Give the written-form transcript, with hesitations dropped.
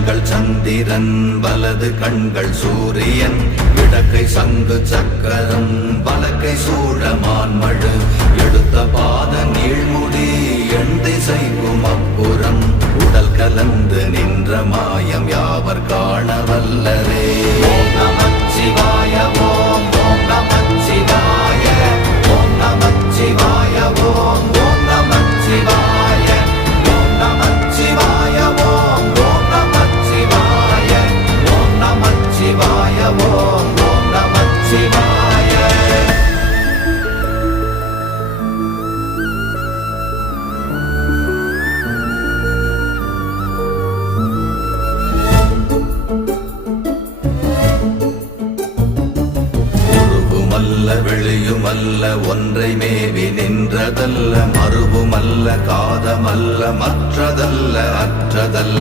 கண்கள் சந்திரன் வலது கண்கள் சூரியன் இடக்கை சங்கு சக்கரம் வலக்கை சூழமான்மழு எடுத்த பாத நீழ்முடி எண் திசைக்கும் அப்புறம் உடல் கலந்து நின்ற மாயம் யாவர் காண வல்லரே. ஓம் நமச்சிவாய ஓம் ஓம் நமச்சிவாய ஓம் நமச்சிவாய ஓம் ஓம் நமச்சிவாய ஓம் நமச்சிவாய ஓம் ஓம் நமச்சிவாய ஓம் நமச்சிவாய ஓம் ஓம் நமச்சிவாய. வெளியுமல்ல ஒன்றை மேவி நின்றதல்ல மறுவுமல்ல காதமல்ல மற்றதல்ல அற்றதல்ல